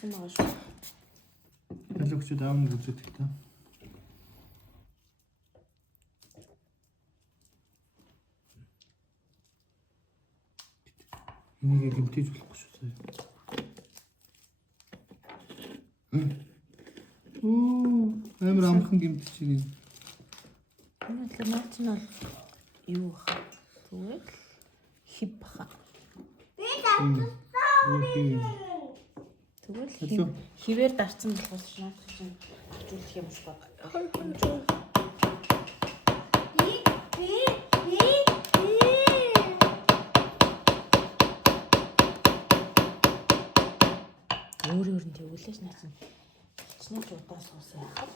Тэгсэн байгаа шүү. Ялгчуд аав нэг үздэг та. Энийг гэмтэж болохгүй шүү заяа. Амар амхан гэмтэж чинь. Энэ наач нь бол юу баха? Зүгээр хиб баха. Тэгвэл хивээр дарцсан болохоос шнаад чинь хажуулах юм шиг байна. Өөр нь тэгүүлээч наачин. Чиний удаа суусаа яхад.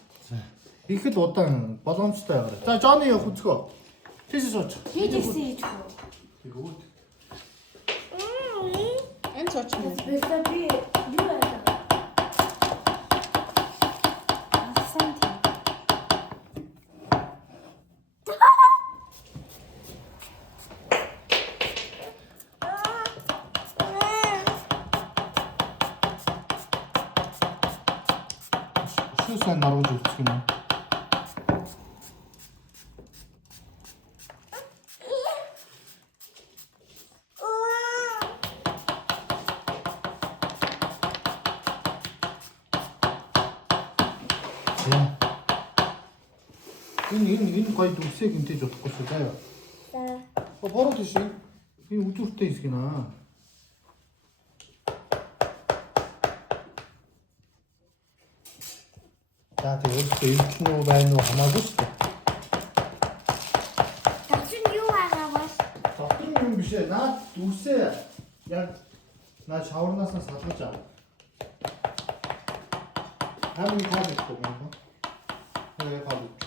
Их л удаан боломжтой байгаа. За Жонни явах үзгөө. Тийш сууч. Тийшээ хийж хөө. Тэгвэл Энэ сууч юм. Би юу яа? Асан тийм. шүү сайн наруулж үзэх юм. Энэ гоё дүрсээ гэмтэж болохгүй шүү заяа. За. Бороо тийш. Би үзүүртэй хийсгэнэ. За тэгээд эвдэл нь байна уу хамаагүй шүү дээ. Тачин юу байгаа бол? Тохын юм биш ээ. Наад дүрсээ яг наа шаварнаас нь салгаж аа. Хамгийн таад ихгүй юм. Яа хаа.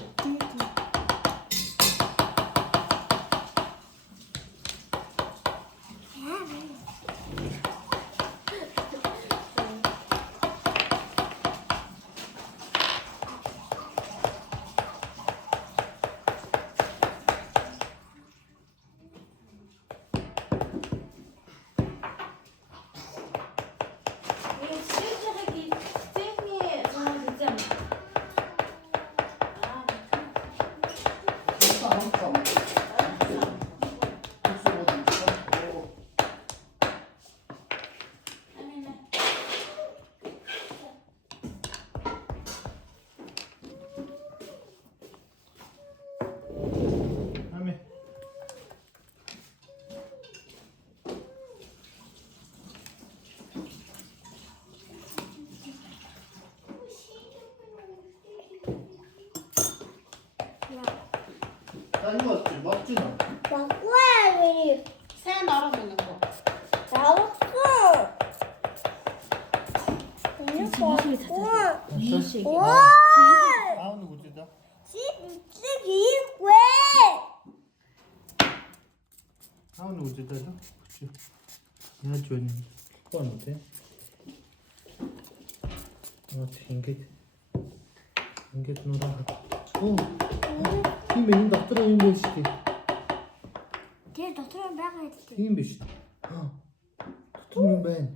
이거 멋지나? 바꿔야지. Сайн ороо мөн үү? 나왔어. 이거 바꿔. Ийшээ. 와! 아우는 우지다. 집이 왜? 아우는 우지다죠? 그치? 야 좋니? 뻔한데? ингээд нураа. Оо. Тийм энэ доктор юм биш үү? Тэгээ доктор байгаа гэдэг. Тийм биш. Доктор юм байна.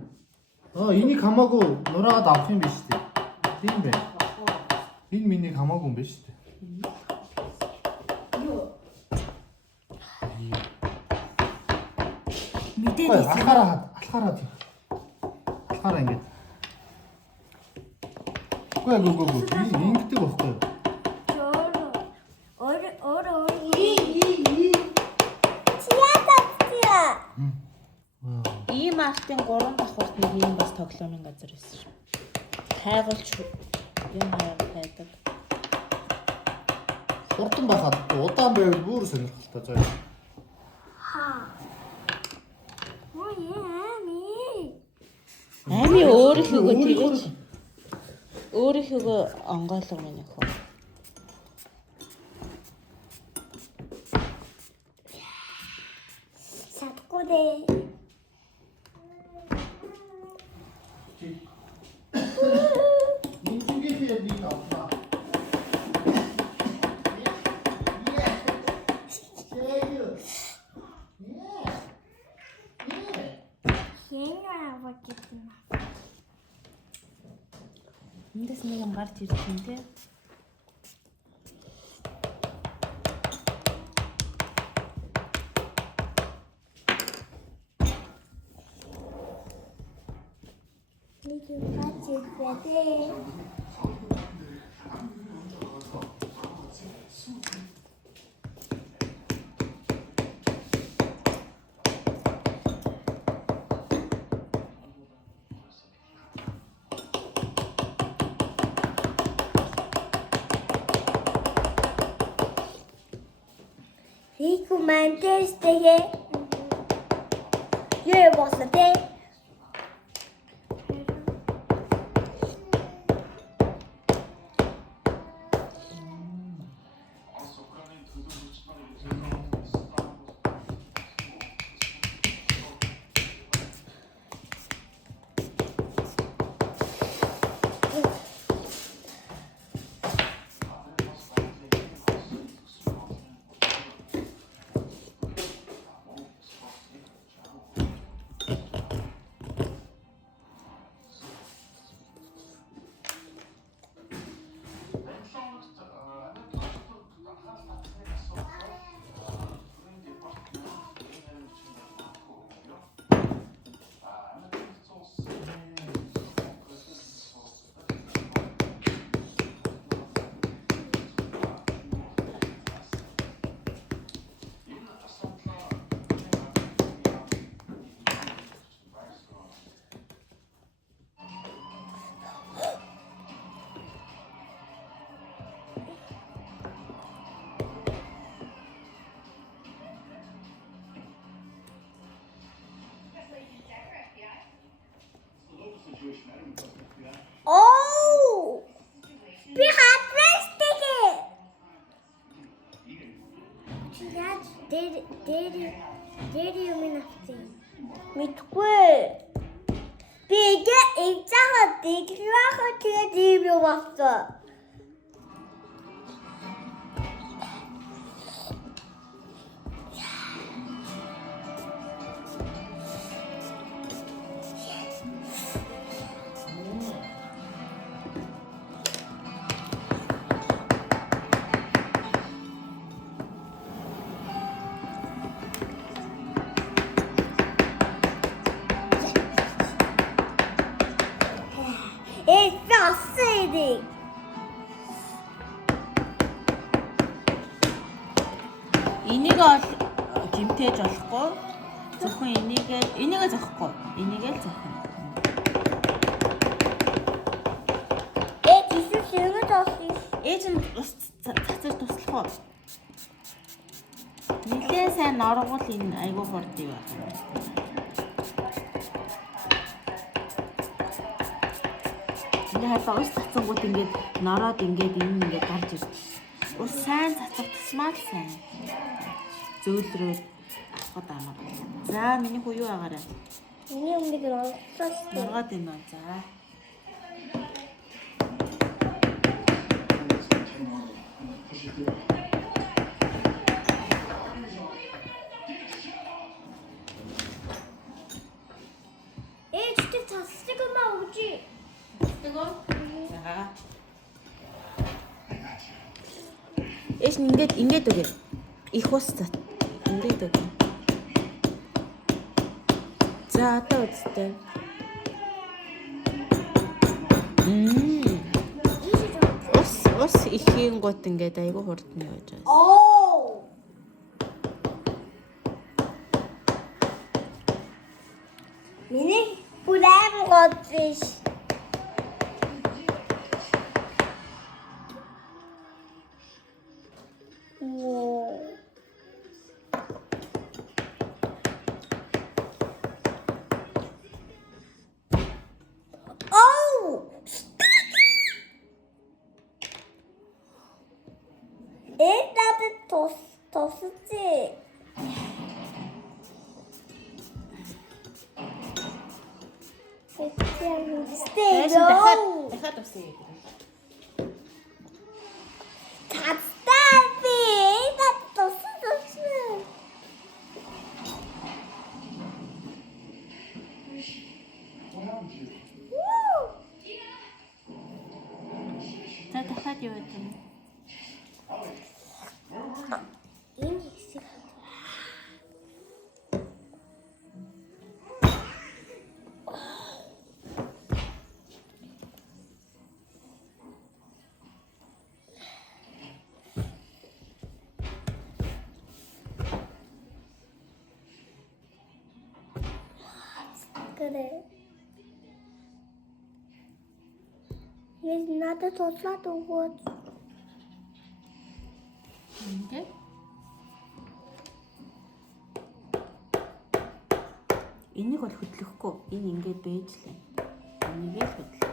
Энийг хамаагүй нураагаад авах юм биш үү? Тийм байна. Энэ миний хамаагүй юм биш үү? Мэдээд алхаараа тийм. Алхаараа ингээд. Үгүй ингэдэг байхгүй юу? ийм артын 3 давхурт нэг юм бас тоглоомын газар байсан шүү. Хайгуулч юм хайдаг. Хурдан байхад удаан байвал бүр сонирхолтой заяа. Ами өөрийнхөө тэгэж өөрийнхөө онгойлго минь өхөө. Садгуудэ. 인중계시에 니가 없나? Эндээс нэг юм гарч ирж байна те. Нэг юм гарч ирвэ. Rico Mantes тэгээ юу болоо те. Oh! Би хатвэс тэгээ. Яаж дээр юм авсан. Мэдгүй. Би эцаагаа дэглэхөө тэгээд ийм юм авсан. Fascinating. Энийг бол гимтээж болохгүй. Зөвхөн энийг зохихгүй. Энийг л зохино. Тийш юм тоосоо. Ээж нь ус цацаж туслах уу? Нилээн сайн норгол энэ айгуу хурд юу байна. Хайрлаа ус цацсангууд ингээд нороод ингээд энэ ингээд гарч ирж. Ус сайн цацах тусмаа л сайн. Зөөлрөө хот амаа. За миний хүү юу агаарай. Миний өмнөд норгоос. Норгоод байна. За. Ээжтэй цацдаг юм аа үгүй. За. Эш ингээд үгүй. Их ус цат. Ингээд үгүй. За одоо үстэй. Ус ихийн гут ингээд айгу хурдан явж байгаа. Oh! Миний бүлэм гоцш. Тос지. Stay low. дахиад усъя. Таттай на тосч. 그래. 얘 나도 줬어도 뭐. Ингээд. Энийг бол хөдлөхгүй. Энэ ингээд байж лээ. Энийг л хөдлөө.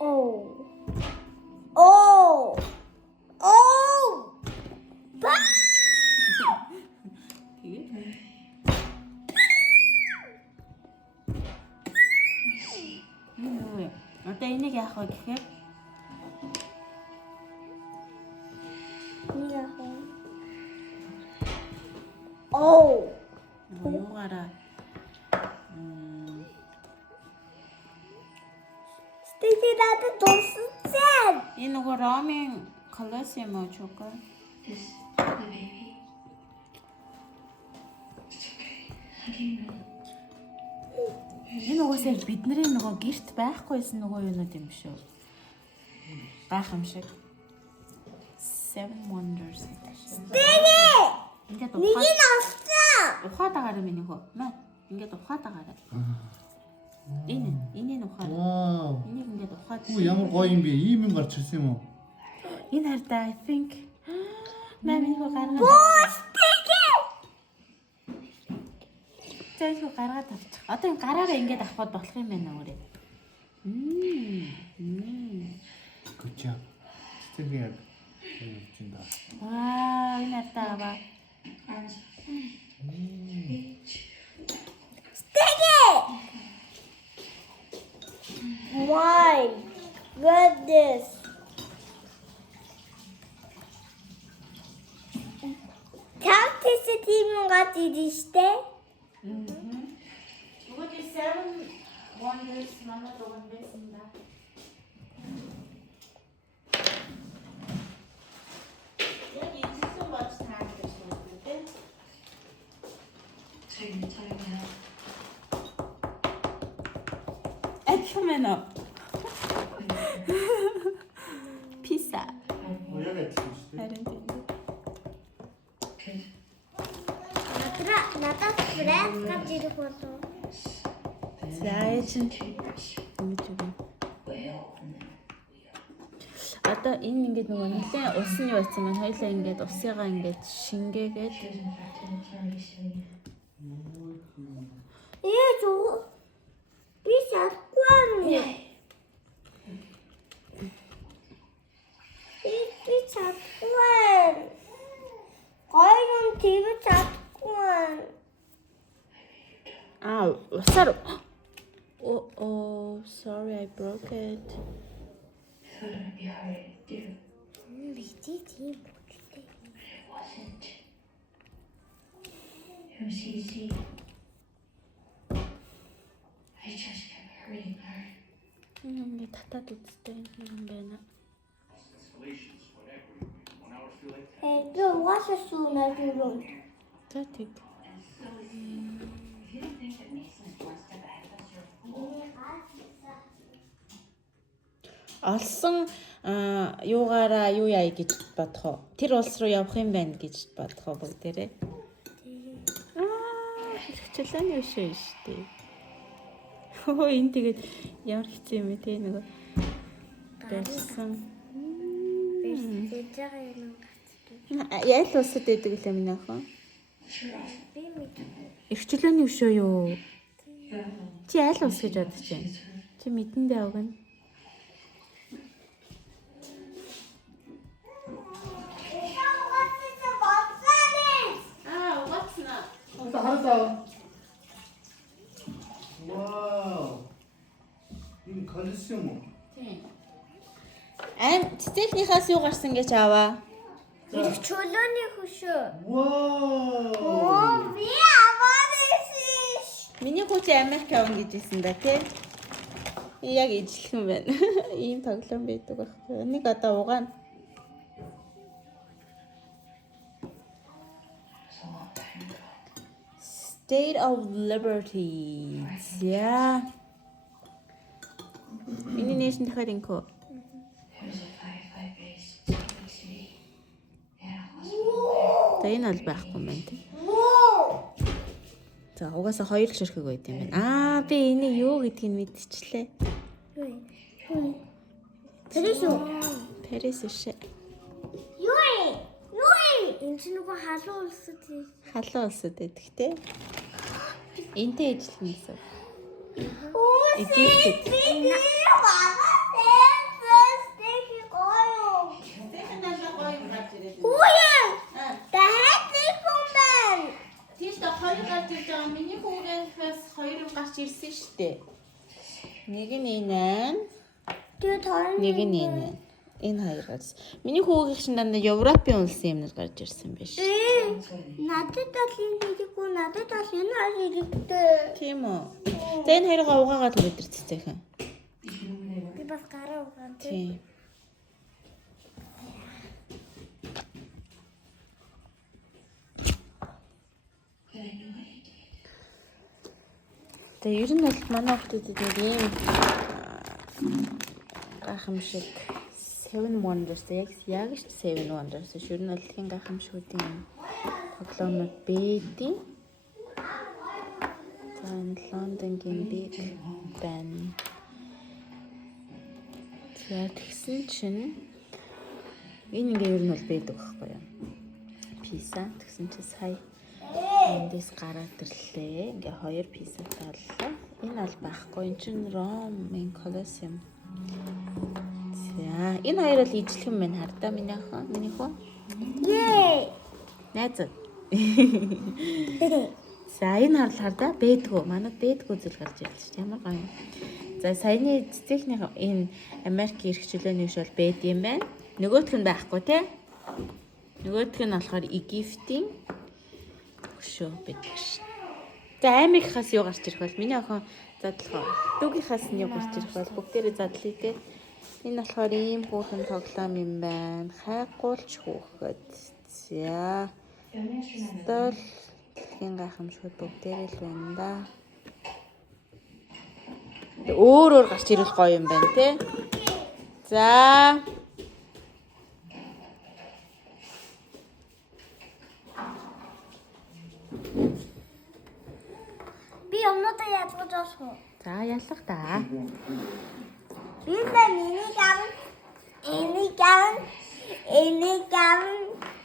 오. 오. 오. 빠! Тэгээ. Юу. Одоо энийг яах вэ гэхээр 오. юугаараа 스테이지 나도 줬었지. энэ нөгөө ромын колосseum уу чука. Энэ угаасаа бидний нөгөө гэрт байхгүйсэн нөгөө юунууд юм шүү. Байх юм шиг. Seven Wonders гэдэг шиг. 스테이지. Ингээд 니긴 없어. ухаад агаараа миний хөө. Маа. Ингээд ухаад агаараа. Энийг ухаад. Вау. Энийг ингээд ухаад. Хүү ямар гоё юм бэ? Ийм юм гарч ирсэн юм уу? Энэ хардаа I think мами хөө гаргаад. 스테이지. Зайхуу гаргаад авчих. Одоо энэ гараараа ингээд авахд болох юм байна өөрөө. Good job. Стигээ яг явж ин да. Ваа, энэ хардаа аваа. 스테이지. My goodness. Countess 팀 같이 있대. What is Seven Wonders манай дуган байсан да. Яг ижилхэн болж таагдаж байна тийм. Экхмэно. Писа. Яг адилхан шүү дээ. Харин тийм. 나도 그래 같이 있어도. За ээжин ингэж юм. Одоо энэ ингээд нөгөө нэлээд ус нь юу байсан маань хоёлаа ингээд усыгаа ингээд шингээгээд 얘 저거 비 자꾸 하네. 비 자꾸 해. 거의는 TV 자꾸 해. усаар Oh, sorry I broke it. 미치지 못해. It was easy. I just kept hurting her. Ингээд татаад үзтээ юм байна. 애들 와서 쏘나 지금. За тэг. You don't think that Mason is one step ahead of us? Олсон юугаараа юу яа гэж бодох вэ? Тэр улс руу явах юм байна гэж бодох вэ бүгдээрээ? Хэрэгчлээний өшөө шүү дээ. Хөө энэ тэгээд ямар хэцүү юм бэ те нөгөө барьсан. 진짜가 있는 것 같아. Яйл улсад байдаг лээ минь аахан. Хэрэгчлээний өшөө юу? Чи аль улс гэж бодож байна? Чи мэдэндээ өгнө. Угаацна. хараа. Вау. Энэ колосseum уу? Тийм. Цэцэлнийхээс юу гарсан гэж аваа? 이렇게 졸려니 후쇼. Вау. 왜 아버지? Миний гуйж Америк явна гэж хэлсэн да тий. Яг ижилхэн байна. Ийм тоглоом байдаг байхгүй. Энийг одоо угаана. State of Liberty. За. Миний нээшин дахиад инкෝ. There's a firefly base taking to me. За энэ бол байхгүй юм байна тийм. За угаасаа хоёр л ширхэг байд юм байна. Би энийг юу гэдгийг мэдчихлээ. Тэрээс юу? Парис шээ. Юу энэ чинь нөгөө халуун улсад Халуун улсад байдаг те. Энтэй ижлэх юм гэсэн. Египтэд. Тийш та хоёр гарч ирж байгаа. Миний хүүгээс хоёр юм гарч ирсэн шүү дээ. Нэг нь энэ. Нэг нь энэ. Энэ хоёр гарч. Миний хүүгийн чинь дандаа Европын улсын юмнууд гарч ирсэн биш. Надад бол энэ хэрэггүй, надад бол энэ хэрэгтэй. Тийм үү. За энэ хоёроо угаагаад өдөр цэцэхэн. Би бас гараа угаан. Тийм. Тэгээ ер нь бол манай хүмүүсд нэг ийм гайхамшиг Seven Wonders яг ч Seven Wonders ер нь бол хин гайхамшигуудын тоглоомод бэдийн. За энэ Лондонгийн Big Ben. За тэгсэн чинь энэ ингээ ер нь бол бэдэг байхгүй юу? Писа тэгсэн чинь сая эндээс гараад ирлээ. Ингээ хоёр писа тааллаа. Энэ бол байхгүй. Энд чинь Ромын Колосseum. За энэ хоёр бол ижлэх юм байна хардаа миний охин. Миний хөө. Найз. За энэ харлахаар да бэдгүү. Манад бэдгүү зүйл гарч ирлээ шүү дээ. Ямар гоё юм. За саяны цэцэгний энэ Америк эрх чөлөөний биш бол бэд юм байна. Нөгөөх нь байхгүй тий. Нөгөөх нь болохоор Египтийн өшөө байдаг ш. За Америкаас юу гарч ирэх бол миний охин задлах. Дүүгийнхаас нь юу гарч ирэх бол бүгдээрээ задлая тий. Энэ болохоор ийм хүүхэн тоглоом юм байна. Хайгуулч хүүхэд. За. Стол дэлхийн гайхамшигуд бүгдээрээ л байна да. Өөр гарч ирэх гоё юм байна тий. За. Би өмнөдөө ядгаж олох. За ялах та. Би энийг авна. Энийг авна. Энийг авна.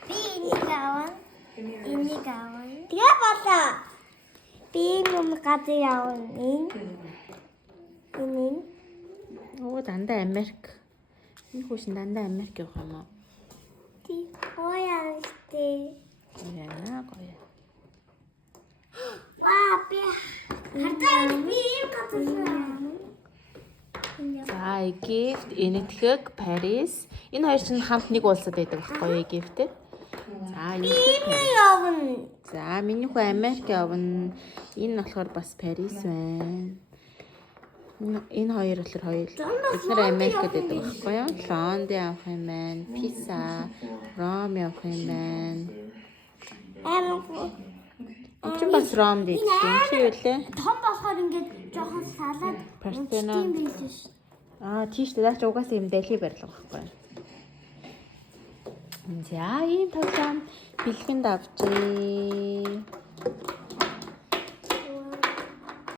Би энийг авна. Энийг авна. Тэгээ болоо. Би юм гадаа явна. Энэ. Оо дандаа Америк. Энэ хүүшин дандаа Америк явах юм уу? Тий. Гоёа штэ. Яа гоё. Би хардаа би юм гадаа. За Египт, Энэтхэг, Парис. Энэ хоёр чинь хамт нэг улсад байдаг байхгүй юу Египтэд? За Энэтхэг. Явна. За миний хүү Америк явна. Энэ болохоор бас Парис байна. Энэ хоёр болохоор хоёр. Эдгээр Америкт байдаг байхгүй юу? Лондон явах юм байна. Писа, Ром явах юм байна. Энд чинь бас Ром дээр тийм чи юу лээ? Том болохоор ингээд жоохон салаад Партена. тийм байлээ ш. Тийш дээ. Чи угаасаа юм дэлхий барилга байхгүй. За ийм тоглоом бэлгэнд авчээ.